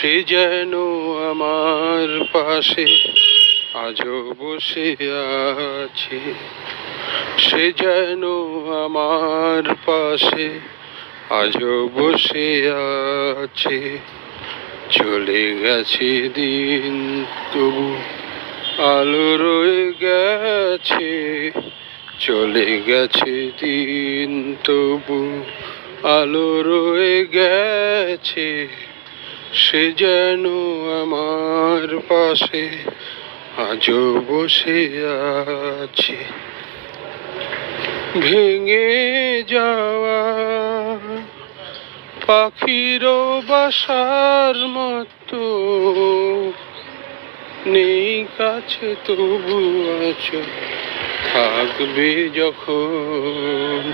সে যেন আমার পাশে আজও বসে আছে। সে যেন আমার পাশে আজও বসে আছে। চলে গেছে দিন তবু আলো রয়ে গেছে। চলে গেছে দিন তবু আলো রয়ে গেছে। সে যেন আমার পাশে আজও বসে আছে। ভেঙে যাওয়া পাখির বাসার মতো নেই কাছে তবু আছো। থাকবে যখন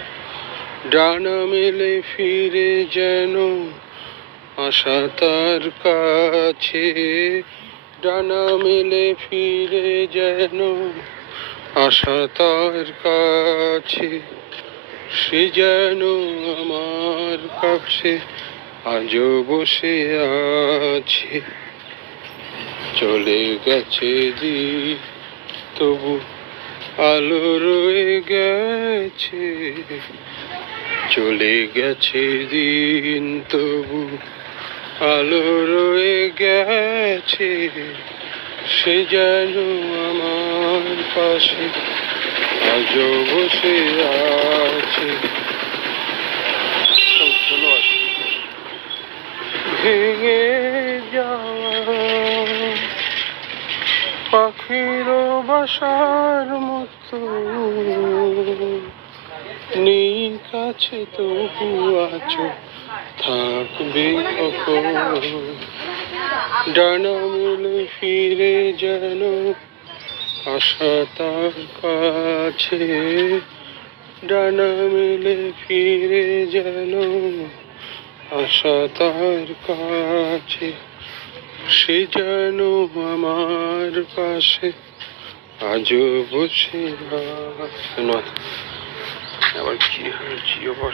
ডানা মেলে ফিরে যেন আশা তার কাছে। ডানা মেলে ফিরে যেন আশা তার কাছে। সে যেন আমার কাছে আজও বসে আছে। চলে গেছে দিন তবু আলো রয়ে গেছে। চলে গেছে দিন তবু আলো রয়ে গেছে। সে যেন আমার পাশে আজও বসে আছে। ভেঙে যাওয়া পাখির বাসার মতো নেই কাছে তবু আছো। থাকবে কখন ডানা মেলে ফিরে যেন আশা তার কাছে। ডানা মেলে ফিরে যেন আশা তার কাছে। সে যেন আমার পাশে আজও বসে আছে। আবার কি হয়েছি আবার